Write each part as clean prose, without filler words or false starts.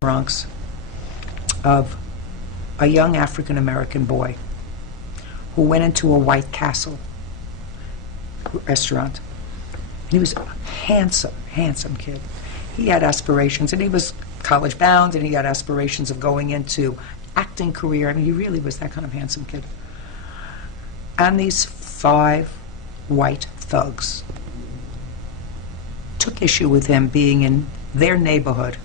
Bronx of a young African-American boy who went into a White Castle restaurant. He was a handsome, handsome kid. He had aspirations, and he was college bound, and he had aspirations of going into acting career. I mean, he really was that kind of handsome kid. And these 5 white thugs took issue with him being in their neighborhood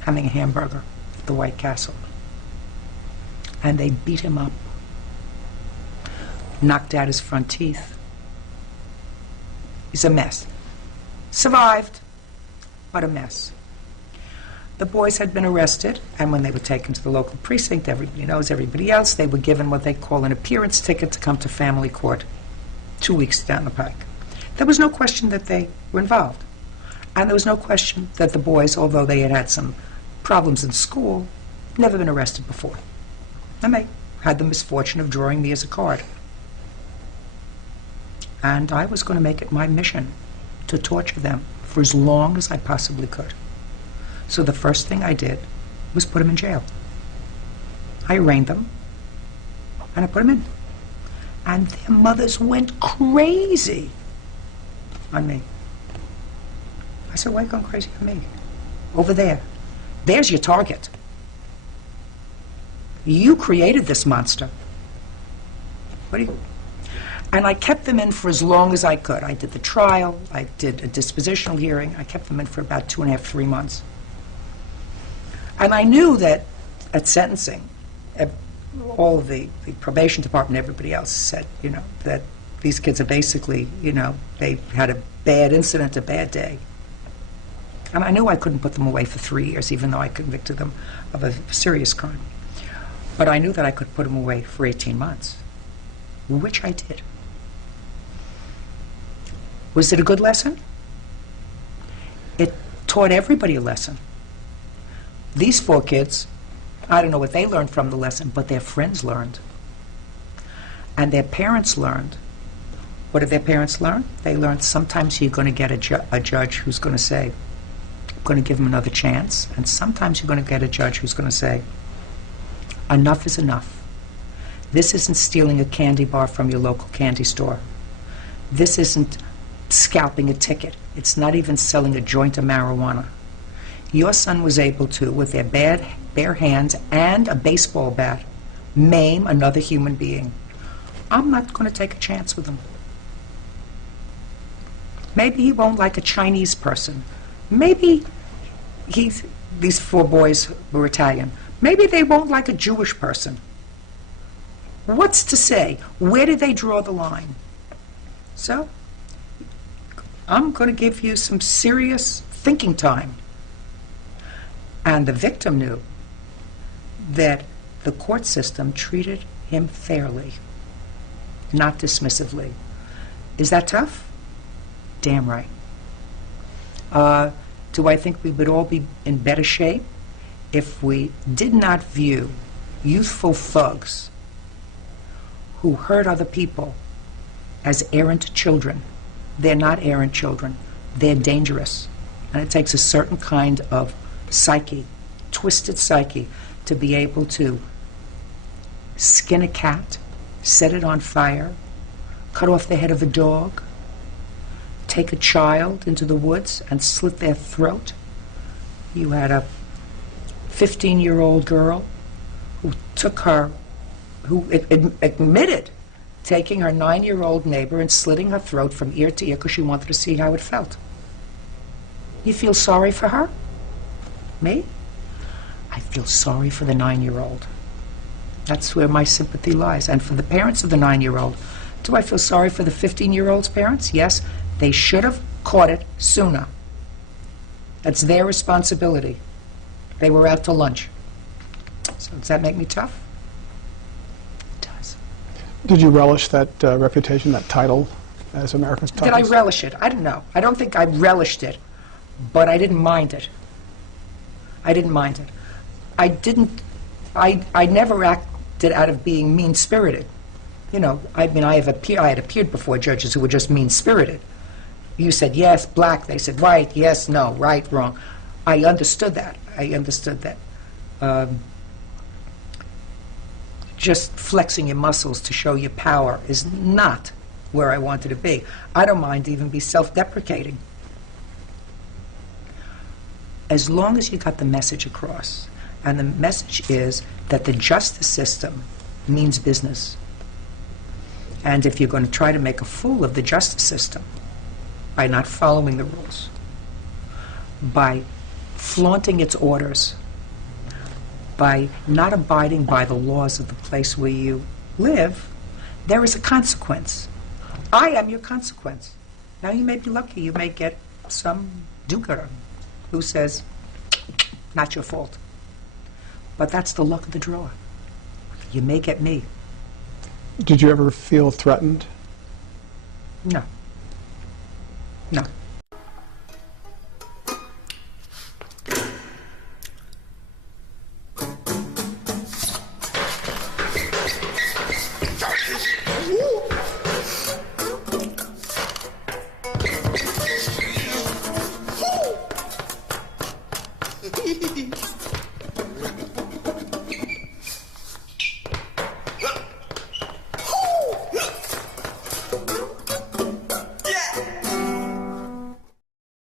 having a hamburger at the White Castle. And they beat him up, knocked out his front teeth. He's a mess. Survived, but a mess. The boys had been arrested, and when they were taken to the local precinct, everybody knows, everybody else, they were given what they call an appearance ticket to come to family court 2 weeks down the pike. There was no question that they were involved. And there was no question that the boys, although they had had some problems in school, never been arrested before. And they had the misfortune of drawing me as a card. And I was going to make it my mission to torture them for as long as I possibly could. So the first thing I did was put them in jail. I arraigned them, and I put them in. And their mothers went crazy on me. I said, why are you going crazy on me? Over there. There's your target. You created this monster. What do you... And I kept them in for as long as I could. I did the trial, I did a dispositional hearing, I kept them in for about 2.5, 3 months. And I knew that at sentencing, all of the probation department, everybody else said, you know, that these kids are basically, you know, they had a bad incident, a bad day. And I knew I couldn't put them away for 3 years, even though I convicted them of a serious crime. But I knew that I could put them away for 18 months, which I did. Was it a good lesson? It taught everybody a lesson. These 4 kids, I don't know what they learned from the lesson, but their friends learned. And their parents learned. What did their parents learn? They learned sometimes you're going to get a judge who's going to say, I'm going to give him another chance. And sometimes you're going to get a judge who's going to say, enough is enough. This isn't stealing a candy bar from your local candy store. This isn't scalping a ticket. It's not even selling a joint of marijuana. Your son was able to, with their bare hands and a baseball bat, maim another human being. I'm not going to take a chance with him. Maybe he won't like a Chinese person. Maybe these 4 boys were Italian. Maybe they won't like a Jewish person. What's to say? Where did they draw the line? So, I'm going to give you some serious thinking time. And the victim knew that the court system treated him fairly, not dismissively. Is that tough? Damn right. Do I think we would all be in better shape if we did not view youthful thugs who hurt other people as errant children? They're not errant children. They're dangerous. And it takes a certain kind of psyche, twisted psyche, to be able to skin a cat, set it on fire, cut off the head of a dog, take a child into the woods and slit their throat. You had a 15-year-old girl who admitted taking her 9-year-old neighbor and slitting her throat from ear to ear because she wanted to see how it felt. You feel sorry for her? Me? I feel sorry for the 9-year-old. That's where my sympathy lies. And for the parents of the 9-year-old, do I feel sorry for the 15-year-old's parents? Yes, they should have caught it sooner. That's their responsibility. They were out to lunch. So does that make me tough? It does. Did you relish that reputation, that title, as America's toughest? Did I relish it? I don't know. I don't think I relished it, but I didn't mind it. I didn't mind it. I never acted out of being mean-spirited. You know, I mean, I had appeared before judges who were just mean-spirited. You said yes, black, they said white, yes, no, right, wrong. I understood that. I understood that. Just flexing your muscles to show your power is not where I wanted to be. I don't mind to even be self-deprecating. As long as you got the message across, and the message is that the justice system means business. And if you're going to try to make a fool of the justice system by not following the rules, by flaunting its orders, by not abiding by the laws of the place where you live, there is a consequence. I am your consequence. Now, you may be lucky. You may get some do-gooder who says, not your fault. But that's the luck of the draw. You may get me. Did you ever feel threatened? No. No.